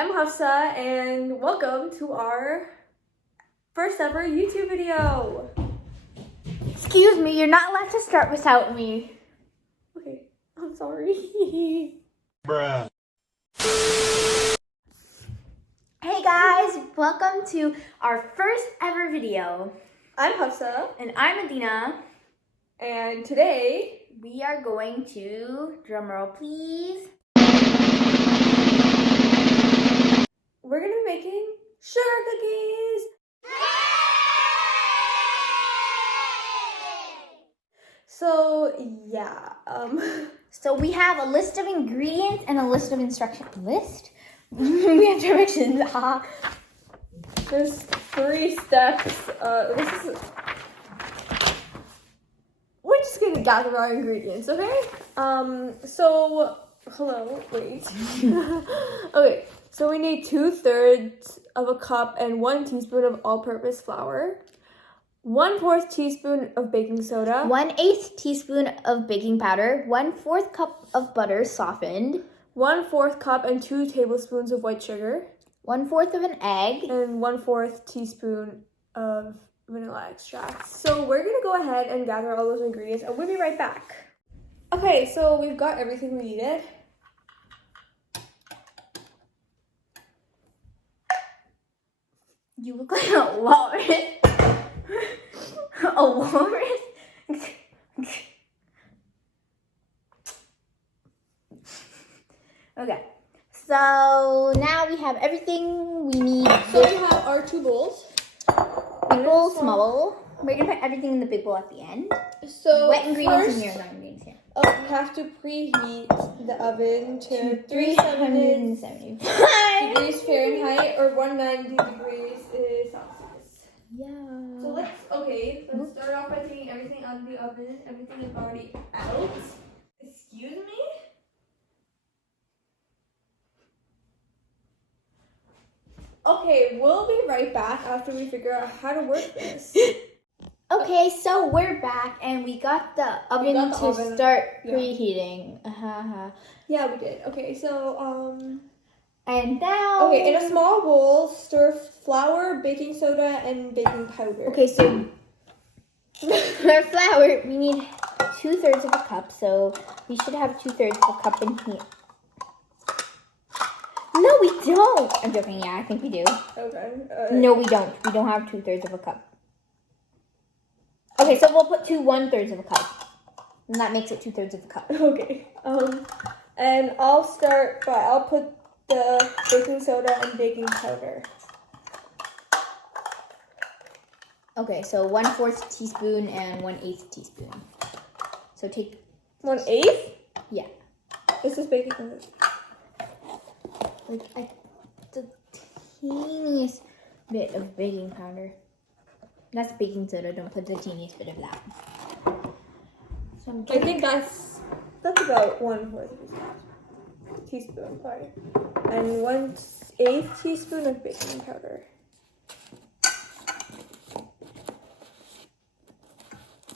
I'm Hafsa, and welcome to our first ever YouTube video. Excuse me, you're not allowed to start without me. Okay, I'm sorry. Bruh. Hey guys, welcome to our first ever video. I'm Hafsa, And I'm Adina. and today We are going to, drumroll please, we're gonna be making sugar cookies. So yeah, So we have a list of ingredients and a list of instructions. List? We have directions. there's 3 steps. We're just gonna gather our ingredients, okay? So hello, wait. Okay, so we need 2/3 of a cup and 1 teaspoon of all-purpose flour, 1/4 teaspoon of baking soda, 1/8 teaspoon of baking powder, 1/4 cup of butter softened, 1/4 cup and 2 tablespoons of white sugar, 1/4 of an egg, and 1/4 teaspoon of vanilla extract. So we're gonna go ahead and gather all those ingredients, and we'll be right back. Okay, so we've got everything we needed. You look like a walrus. A walrus? Okay. So now we have everything we need. So we have our 2 bowls. Big bowl, small bowl. We're gonna put everything in the big bowl at the end. So Wet ingredients first, in here, not ingredients here. we have to preheat the oven to 375 degrees Fahrenheit or 190 degrees Celsius. Yeah. So let's start off by taking everything out of the oven. Everything is already out. Excuse me? Okay, we'll be right back after we figure out how to work this. Okay, so we're back and we got the oven to start yeah. preheating. Yeah, we did. Okay, so And now. okay, in a small bowl, stir flour, baking soda, and baking powder. Okay, so for flour, we need 2/3 of a cup. So we should have 2/3 of a cup in here. No, we don't. I'm joking. Yeah, I think we do. Okay. No, we don't. We don't have 2/3 of a cup. Okay, so we'll put 1/3 of a cup, and that makes it 2/3 of a cup. Okay. And I'll start by I'll put the baking soda and baking powder. Okay, so 1/4 teaspoon and 1/8 teaspoon. So take 1/8? Yeah. This is baking powder. Like the teeniest bit of baking powder. That's baking soda. Don't put the teeniest bit of that. So I think that's about 1/4 teaspoon. Sorry, and 1/8 teaspoon of baking powder.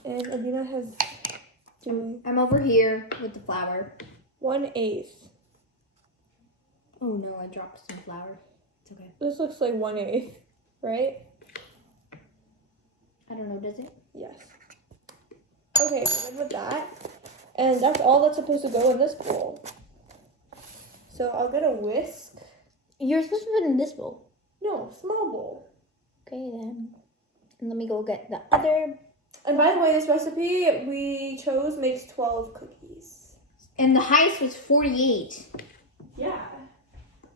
And Adina has doing I'm over here with the flour. 1/8. Oh no, I dropped some flour. It's okay. This looks like 1/8, right? I don't know, does it? Yes. Okay, we're good with that. And that's all that's supposed to go in this bowl. So I'll get a whisk. You're supposed to put it in this bowl. No, small bowl. Okay then. And let me go get the other. And by the way, this recipe we chose makes 12 cookies. And the highest was 48. Yeah.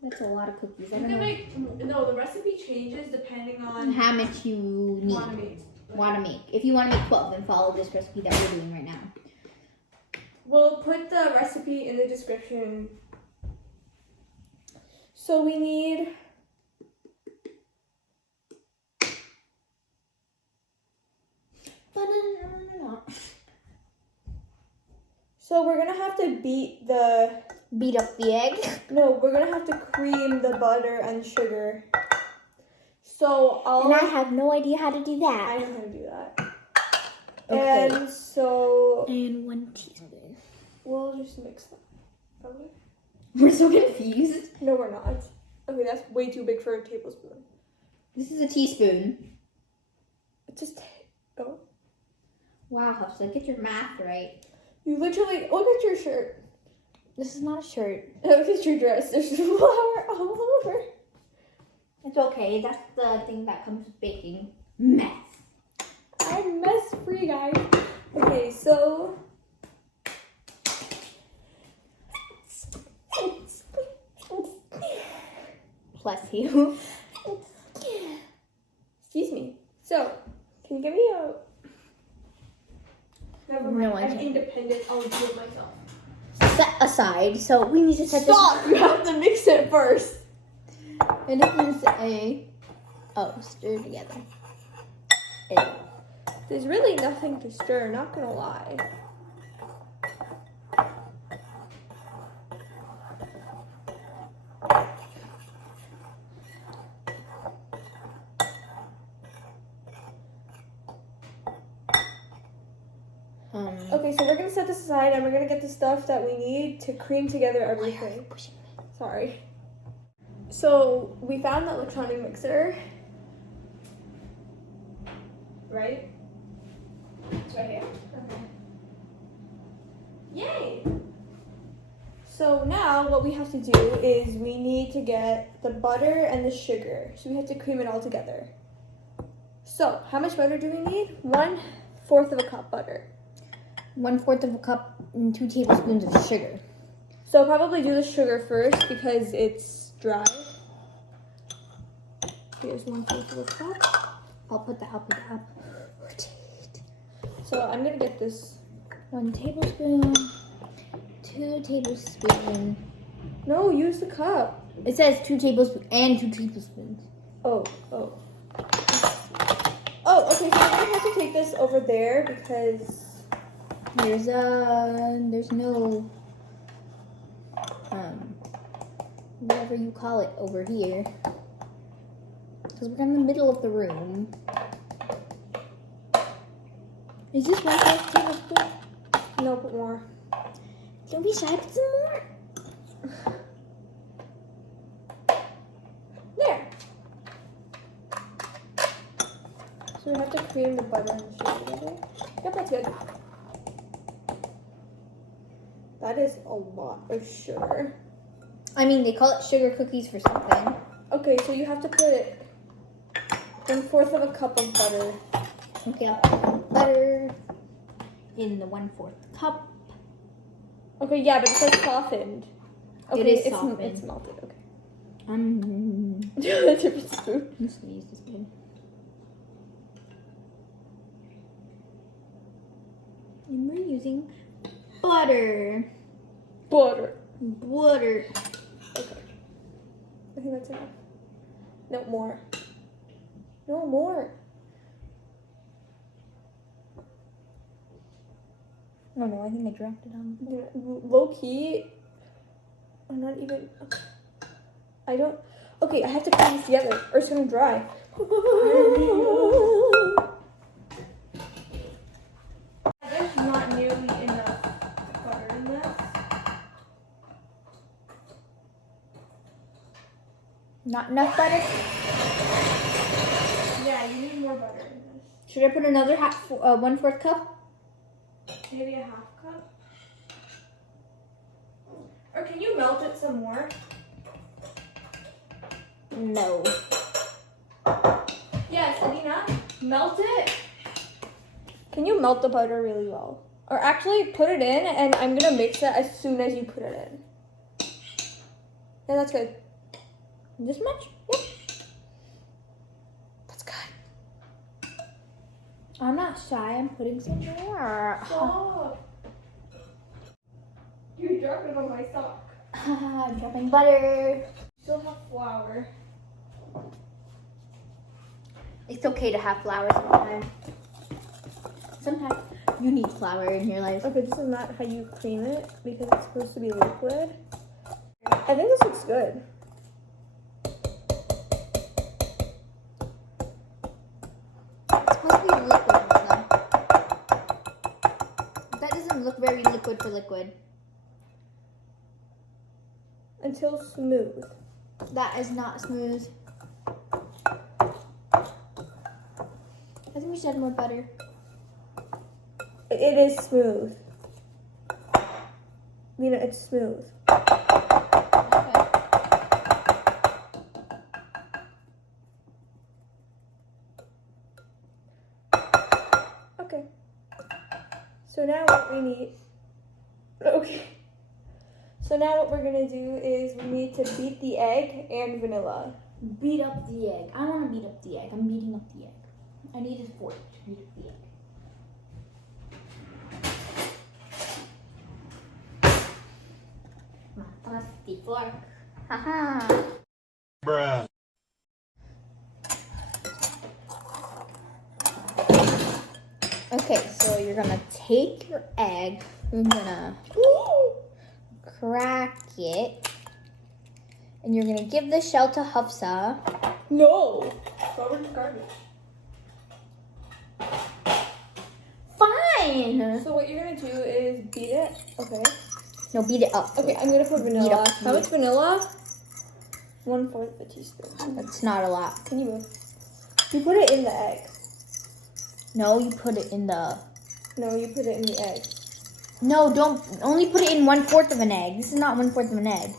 That's a lot of cookies. I You don't can know make, no, the recipe changes depending on how much you need. Want to make. If you want to make 12, then follow this recipe that we're doing right now. We'll put the recipe in the description. So we need So we're gonna have to beat up the egg. No, we're gonna have to cream the butter and sugar. So And I have no idea how to do I that. know how to do that. Okay. And so And 1 teaspoon. we'll just mix that. Okay. We're so confused. No, we're not. Okay, that's way too big for a tablespoon. This is a teaspoon. Just, oh. Wow, so get your math right. You literally, look at your shirt. This is not a shirt. Look at your dress. There's flour all over. It's okay. That's the thing that comes with baking. Mess. I'm mess free, guys. Okay, so. Bless you. Excuse me. So, can you give me a. Never mind. No, I I'm can't. independent. I'll do it myself. Set aside. So we need to set Stop! You have to mix it first. this. It doesn't say. Oh, stir together. It, There's really nothing to stir, not gonna lie. Okay, so we're gonna set this aside and we're gonna get the stuff that we need to cream together everything. Sorry. So we found the electronic mixer. Right? It's right here. Okay. Yay! So now what we have to do is we need to get the butter and the sugar. So we have to cream it all together. So how much butter do we need? 1/4 of a cup butter. 1/4 of a cup and 2 tablespoons of sugar. So probably do the sugar first because it's dry. Here's 1/4 of a cup. I'll put that up. So I'm gonna get this. 1 tablespoon. 2 tablespoons. No, use the cup. It says 2 tablespoons and 2 tablespoons. Oh, okay, so we're gonna have to take this over there because There's no whatever you call it over here. Because we're in the middle of the room. Is this 1/4 tablespoon? no, put more. Don't be shy, put some more. There. So we have to cream the butter and the sugar together. Yep, that's good. That is a lot of sugar. I mean, they call it sugar cookies for something. Okay, so you have to put 1/4 of a cup of butter. Okay, I'll put butter in the 1/4 cup. Okay, yeah, but it says softened. Okay, It is it's softened. It's melted. Okay. I'm A different spoon. just gonna use this spoon. And we're using butter. Butter. Butter. Okay. I think that's enough. No more. No more. Oh no, I think I dropped it on. Low key. I'm not even. I don't. Okay, I have to put these together, or it's gonna dry. There's not nearly enough butter in this. Not enough butter? Yeah, you need more butter in this. Should I put another 1/4 cup? Maybe a 1/2 cup. Or can you melt it some more? No. Yes, Adina, melt it. Can you melt the butter really well? Or actually put it in and I'm gonna mix it as soon as you put it in. Yeah, that's good. This much? Yep. That's good. I'm not shy, I'm putting some more. Stop. You dropped it on my sock. I'm dropping butter. Still have flour. It's okay to have flour sometimes. Sometimes you need flour in your life. Okay, this is not how you cream it because it's supposed to be liquid. I think this looks good. It's supposed to be liquid though. That doesn't look very liquid for liquid. Until smooth. That is not smooth. I think we should add more butter. It is smooth. Lena, it's smooth. Okay. Okay. So now what we need. Okay. So now what we're gonna do is we need to beat the egg and vanilla. Beat up the egg. I want to beat up the egg. I'm beating up the egg. I need a fork to beat up the egg. My trusty fork. Haha. Bruh. Okay, so you're gonna take your egg. You're gonna crack it. And you're gonna give the shell to Hafsa. No! Throw it in the garbage. Fine! So what you're gonna do is beat it. Okay. No, beat it up. Okay, I'm gonna put vanilla. up. How much vanilla? 1/4 of a teaspoon. That's not a lot. Can you move? You put it in the egg. No, you put it in the... No, you put it in the egg. No, don't. Only put it in 1/4 of an egg. This is not 1/4 of an egg.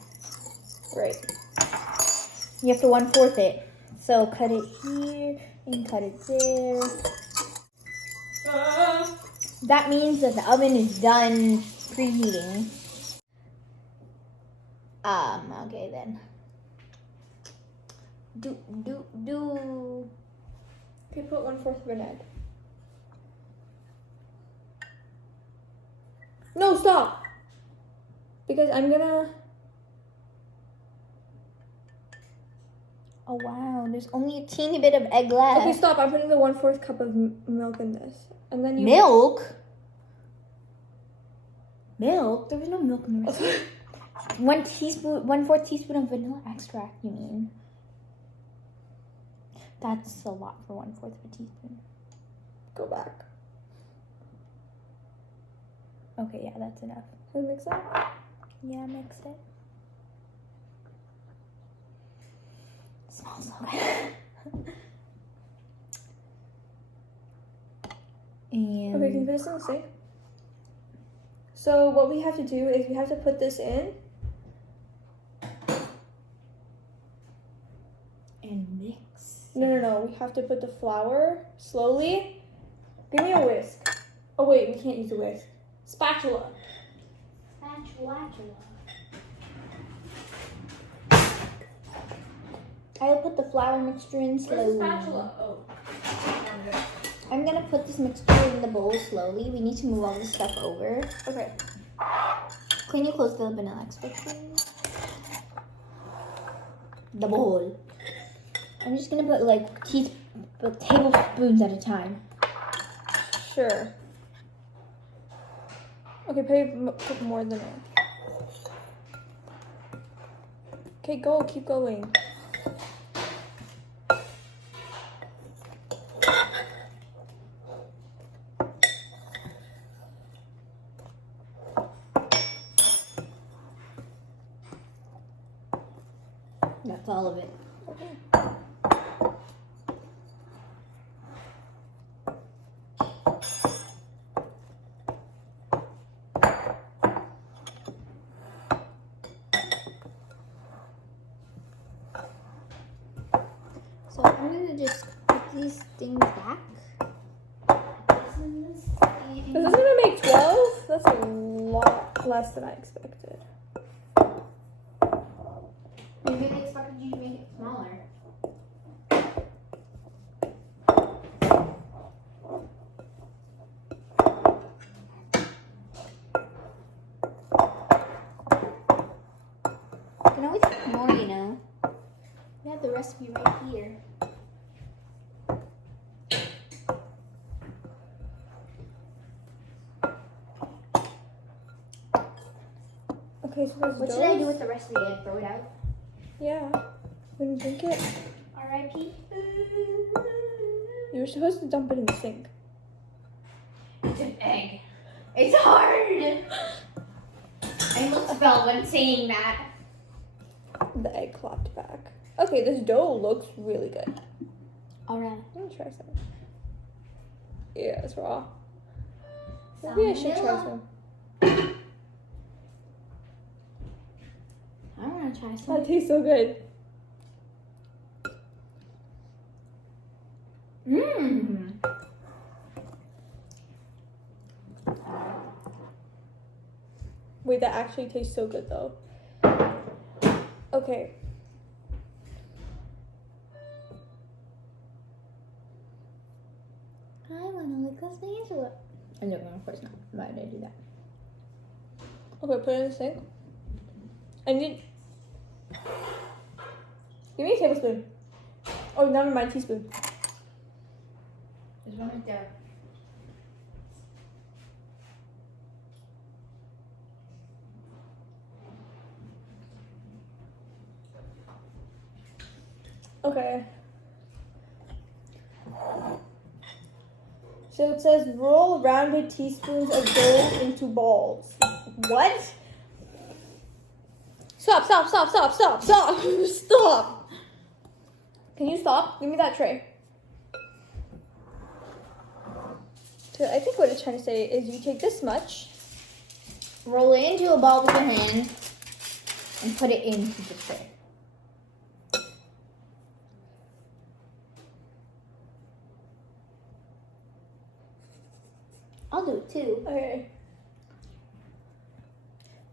Right. You have to 1/4 it. So cut it here and cut it there. That means that the oven is done preheating. Okay then. Do. Okay, put 1/4 of an egg. No, stop! Because I'm gonna... Oh wow, there's only a teeny bit of egg left. Okay, stop. I'm putting the 1/4 cup of milk in this. And then you... Milk? Milk? There was no milk in the recipe. 1/4 teaspoon of vanilla extract, you mean? That's a lot for 1/4 of a teaspoon. Go back. Okay, yeah, that's enough. Can you mix that? Yeah, mix it. Smells so good. And Okay, can you put this in the sink? So what we have to do is we have to put this in. and mix. No. We have to put the flour slowly. Give me a whisk. Oh wait, we can't use a whisk. Spatula. I'll put the flour mixture in slowly. Where's the spatula? Oh. I'm gonna put this mixture in the bowl slowly. We need to move all this stuff over. Okay. Can you close the vanilla extract, please? The bowl. I'm just gonna put like tablespoons at a time. Sure. Okay, put more than it. Okay, go. Keep going. That's all of it. Okay. So I'm gonna just put these things back. Is this gonna make 12? That's a lot less than I expected. Maybe they expected you to make it smaller. You can always put more, you know. We have the recipe right here. Okay, so there's What should I do with the rest of the egg? Throw it out? Yeah. When you drink it, R.I.P. you were supposed to dump it in the sink. It's an egg. It's hard. I almost fell when saying that. The egg clapped back. Okay, this dough looks really good. Alright. Let me try some. Yeah, it's raw. Maybe I should try some. I want to try some. That tastes so good. Mmm. Wait, that actually tastes so good though. Okay. I want to lick this nasal. No, of course not. Why did I do that? Okay, put it in the sink. I need. Give me a tablespoon. Oh, never mind, teaspoon. There's one right there. Okay. So it says roll rounded teaspoons of dough into balls. What? Stop. Stop. Can you stop? Give me that tray. So I think what it's trying to say is you take this much. Roll it into a ball with your hand and put it into the tray. I'll do it too. Okay.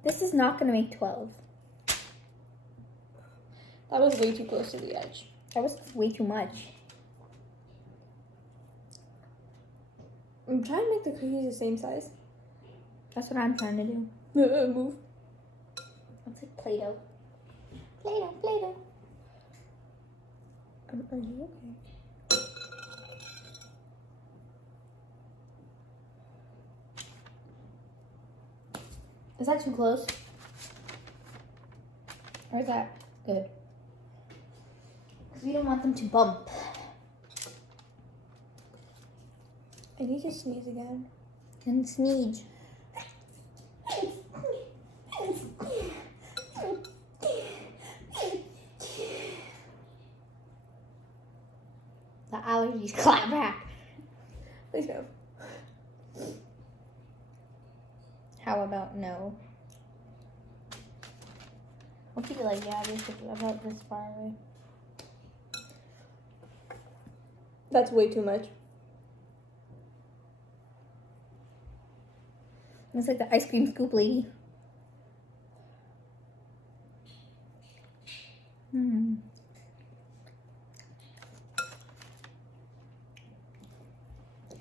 This is not going to make 12. That was way too close to the edge. That was way too much. I'm trying to make the cookies the same size. That's what I'm trying to do. Move. It's like Play-Doh. Play-Doh. Are you okay? Is that too close? Or is that good? Because we don't want them to bump. I need to sneeze again. And sneeze. The allergies clap back. Please go. How about no? I'll keep it like, yeah, this is about this far away. That's way too much. It's like the ice cream scoop lady.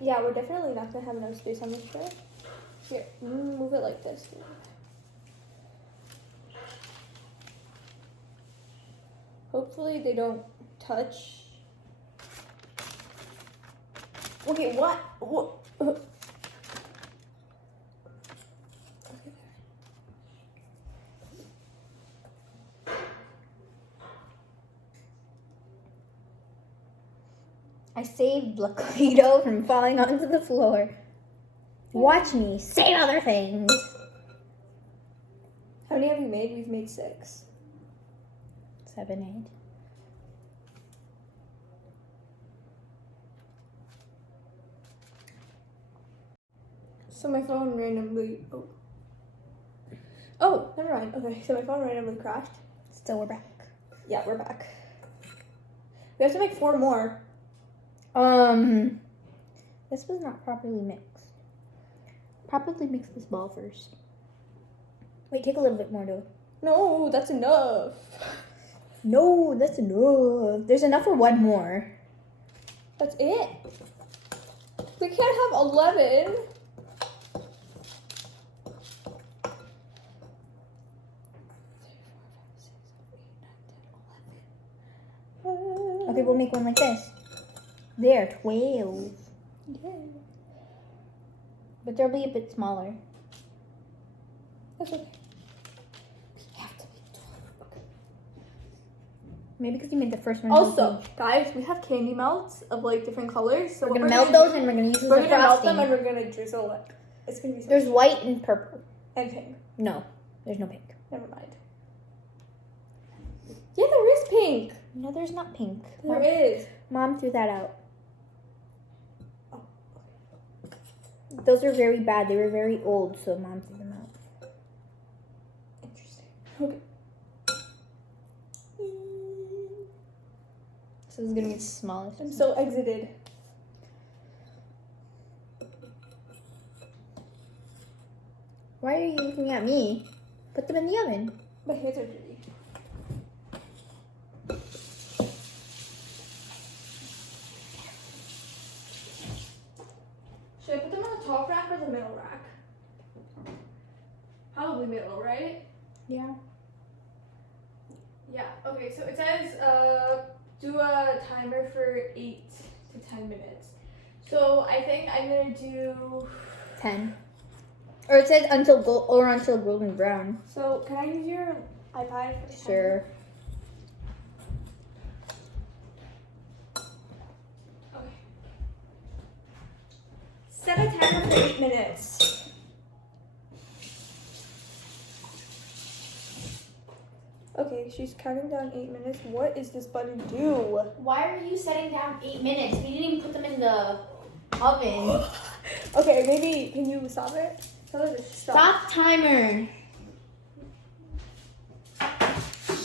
Yeah, we're definitely not gonna have enough space on this tray. Here, move it like this. Hopefully they don't touch. Okay, what? I saved Play-Doh from falling onto the floor. Watch me save other things. How many have we made? We've made 6. 7, 8. So my phone randomly. Oh, never mind. Okay, so my phone randomly crashed. Still, we're back. Yeah, we're back. We have to make 4 more. This was not properly mixed. Properly mix this ball first. Wait, take a little bit more dough. No, that's enough. No, that's enough. There's enough for one more. That's it. We can't have 11. Okay, we'll make one like this. There, 12. Yeah. But they'll be a bit smaller. That's okay. We have to make 12. Okay. Maybe because you made the first one. Also, guys, we have candy melts of like different colors. So we're gonna melt those and we're gonna use them We're for gonna melt frosting. them and we're gonna drizzle it. It's gonna be so There's white and purple. and pink. No, there's no pink. Never mind. Yeah, there is pink. No, there's not pink. There is. Mom threw that out. Those are very bad. They were very old, so Mom threw them out. Interesting. Okay. So this is gonna be the smallest. I'm so exited. Why are you looking at me? Put them in the oven. My hands are dirty. Should I put them on the top rack or the middle rack? Probably middle, right? Yeah. Yeah. Okay, so it says do a timer for 8 to 10 minutes. So I think I'm gonna do 10. Or it says until until golden brown. So can I use your iPad for the Sure. timer? Okay. Set a timer for 8 minutes. Okay, she's counting down 8 minutes. What is this button do? Why are you setting down 8 minutes? We didn't even put them in the oven. Okay, maybe can you stop it? Tell her to Stop timer.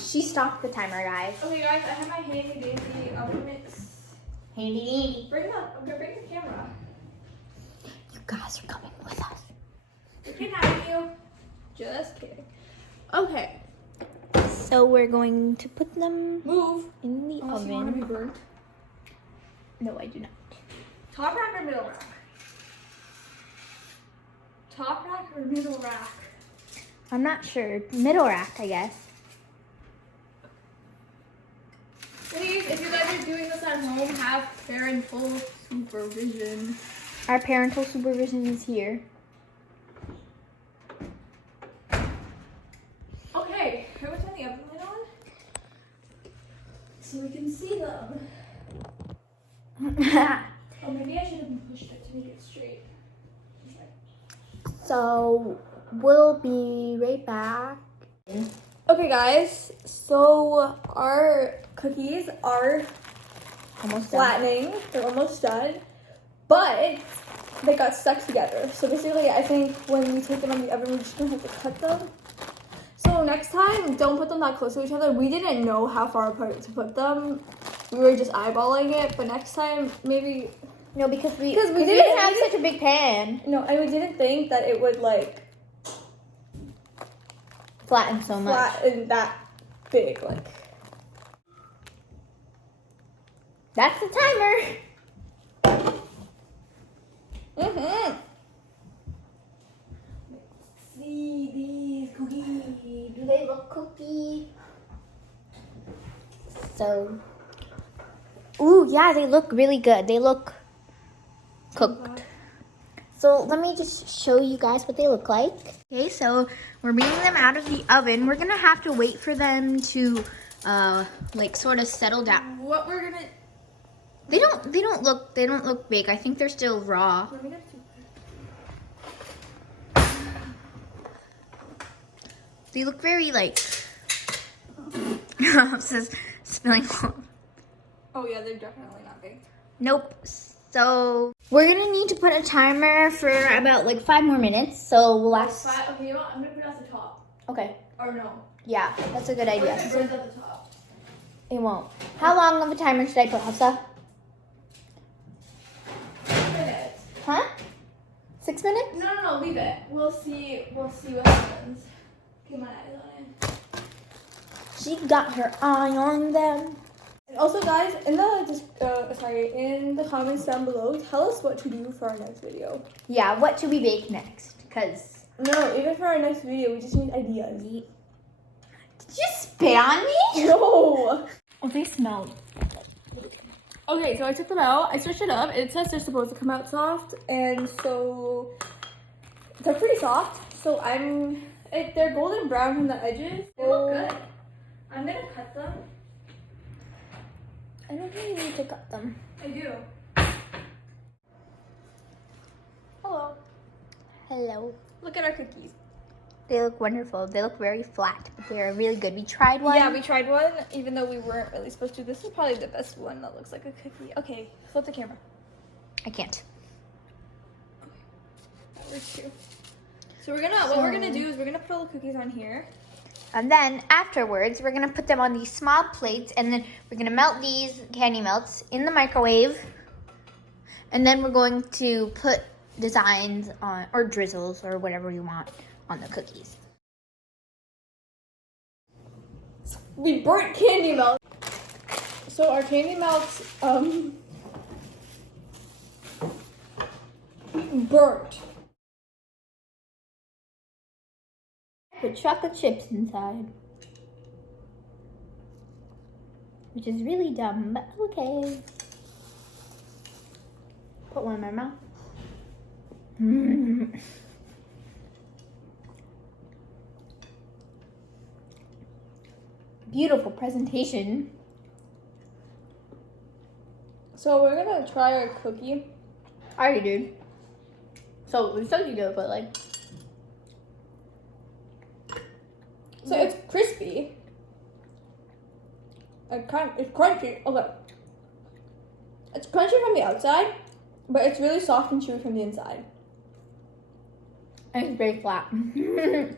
She stopped the timer, guys. Okay, guys, I have my handy dandy oven mitts. Handy dandy. Bring it up. I'm gonna bring the camera. You guys are coming with us. We can have you. Just kidding. Okay. So we're going to put them Move. in the Unless you want to be oven. burnt. No, I do not. Top rack or middle rack? Top rack or middle rack? I'm not sure. Middle rack, I guess. Please, if you guys are doing this at home, have parental supervision. Our parental supervision is here. Okay, can we turn the oven light on? So we can see them. Oh, maybe I should have pushed it to make it straight. So we'll be right back. Okay, guys, so our cookies are Almost done. flattening. They're almost done, but they got stuck together. So basically, I think when we take them in the oven, we're just gonna have to cut them. So next time, don't put them that close to each other. We didn't know how far apart to put them. We were just eyeballing it, but next time, maybe... No, because we Because we didn't didn't- have we such a big pan. No, and we didn't think that it would, like, Flatten so much. flatten that big, like... That's the timer. Mm-hmm. See these cookies. Do they look cookie? So, ooh, yeah, they look really good. They look cooked. So let me just show you guys what they look like. Okay, so we're bringing them out of the oven. We're gonna have to wait for them to like sort of settle down. What we're gonna... They don't look big. I think they're still raw. Let me get They look very like says spilling. Oh yeah, they're definitely not big. Nope. So we're gonna need to put a timer for about like 5 more minutes. So we'll last. Okay, you know what? I'm gonna put it at the top. Okay. Or no. Yeah, that's a good idea. Or So at the top. it won't. How long of a timer should I put, Hafsa? 6 minutes. Huh? 6 minutes? No, leave it. We'll see what happens. Get my eyes on it. She got her eye on them. And also, guys, in the comments down below, tell us what to do for our next video. Yeah, what should we bake next? Cause No, even for our next video, we just need ideas. did you spit on me? No. Oh, they smell. Okay, so I took them out. I switched it up. It says they're supposed to come out soft, and so they're pretty soft. So they're golden brown from the edges. They look good. I'm gonna cut them. I don't think you need to cut them. I do. Hello. Hello. Look at our cookies. They look wonderful. They look very flat, but they are really good. We tried one. Yeah, we tried one, even though we weren't really supposed to. This is probably the best one that looks like a cookie. Okay, flip the camera. I can't. That works too. So what we're gonna do is we're gonna put all the cookies on here. And then afterwards, we're gonna put them on these small plates, and then we're gonna melt these candy melts in the microwave. And then we're going to put designs on, or drizzles, or whatever you want, on the cookies. We burnt candy melt. So our candy melts, burnt. Put chocolate chips inside. Which is really dumb, but okay. Put one in my mouth. Beautiful presentation. So we're gonna try our cookie. I already did. So we still need to do it, but like. So it's crispy. It's crunchy. Okay. It's crunchy from the outside, but it's really soft and chewy from the inside. And it's very flat. Okay,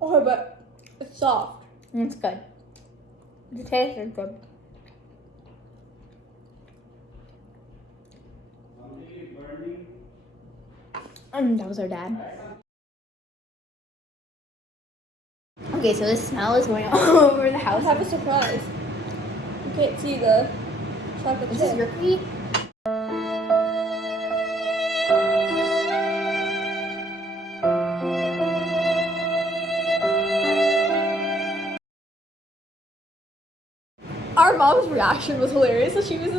but it's soft. It's good. The taste is good. That was our dad. Okay, so the smell is going all over the I house. have a surprise. You can't see the chocolate Is this chip. your cookie? Our mom's reaction was hilarious. So she was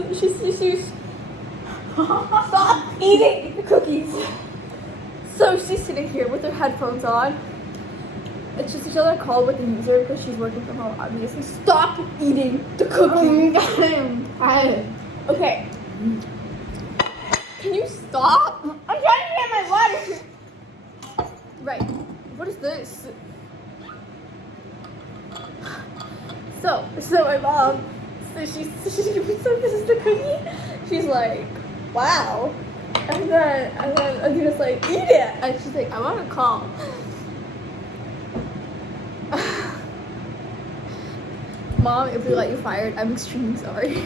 stop eating the cookies. So she's sitting here with her headphones on. It's just another call with the user because she's working from home, obviously. Stop eating the cookies. Okay. Can you stop? I'm trying to get my water. Right. What is this? So my mom, she puts up, this is the cookie. She's like, wow. And then Adina's like, eat it. And she's like, I want to call. Mom, if we let you fired, I'm extremely sorry.